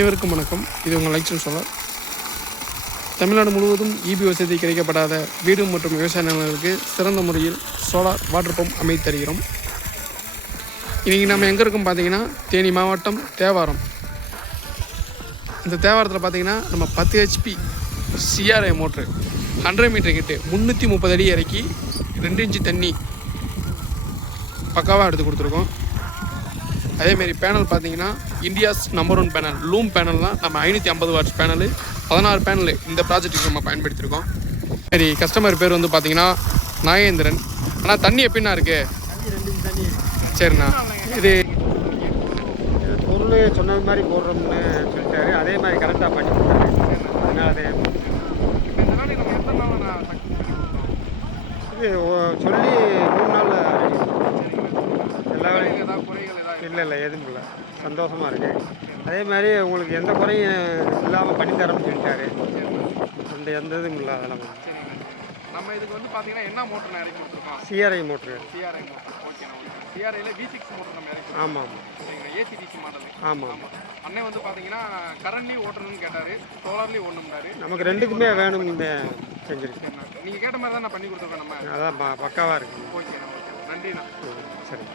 அனைவருக்கும் வணக்கம். இது உங்கள் லைச்சல் சோலார் தமிழ்நாடு முழுவதும் இபி வசதி கிடைக்கப்படாத வீடு மற்றும் விவசாய நிலங்களுக்கு சிறந்த முறையில் சோலார் வாட்டர் பம்ப் அமைத்து தருகிறோம். இன்றைக்கி நம்ம எங்கே இருக்கோம் பார்த்தீங்கன்னா தேனி மாவட்டம் தேவாரம். இந்த தேவாரத்தில் பார்த்தீங்கன்னா நம்ம பத்து HP CRI motor hundred meter கிட்டு முந்நூற்றி முப்பது அடி இறக்கி ரெண்டு இன்ச்சு தண்ணி பக்காவாக எடுத்து கொடுத்துருக்கோம். அதேமாரி பேனல் பார்த்தீங்கன்னா India's number one panel loom panel தான் நம்ம ஐநூற்றி ஐம்பது வாட்ஸ் பேனல் பதினாறு பேனல் இந்த ப்ராஜெக்ட்டுக்கு நம்ம பயன்படுத்தியிருக்கோம் சரி கஸ்டமர் பேர் வந்து பார்த்தீங்கன்னா நாகேந்திரன். ஆனால் தண்ணி எப்படின்னா இருக்கு? சரிண்ணா. இது பொருள் சொன்னது மாதிரி போடுறோம்னு சொல்லிட்டாரு. அதே மாதிரி கரெக்டாக பண்ணி கொடுத்தாரு. அதனால சொல்லி இல்லை இல்லை எதுவும் இல்லை. சந்தோஷமாக இருக்கு. அதே மாதிரி உங்களுக்கு எந்த குறையும் இல்லாமல் பண்ணித்தரோம்னு சொல்லிட்டாரு அந்த எந்த இதுவும் இல்லை அதெல்லாம் நம்ம இதுக்கு வந்து பார்த்தீங்கன்னா என்ன மோட்டர் இறக்கி கொடுத்துருக்கோம்? சிஆர்ஐ மோட்ரு சிஆர்ஐ ஓகேண்ணா ஓகே சிஆர்ஐல வி சிக்ஸ் மோட்டர் நம்ம இறக்கி ஆமாம் ஆமாம் ஏசிடிசி மாடல் ஆமாம் ஆமாம் அண்ணன் வந்து பார்த்தீங்கன்னா கரண்ட்லேயும் ஓட்டணும்னு கேட்டார். சோலார்லேயும் ஓடணும்னாரு. நமக்கு ரெண்டுக்குமே வேணும்னு செஞ்சிருக்கு. நீங்கள் கேட்ட மாதிரி தான் நான் பண்ணி கொடுத்துருக்கோம் நம்ம. அதான் பக்காவாக இருக்கு. ஓகேண்ணா ஓகே நன்றிண்ணா. சரி.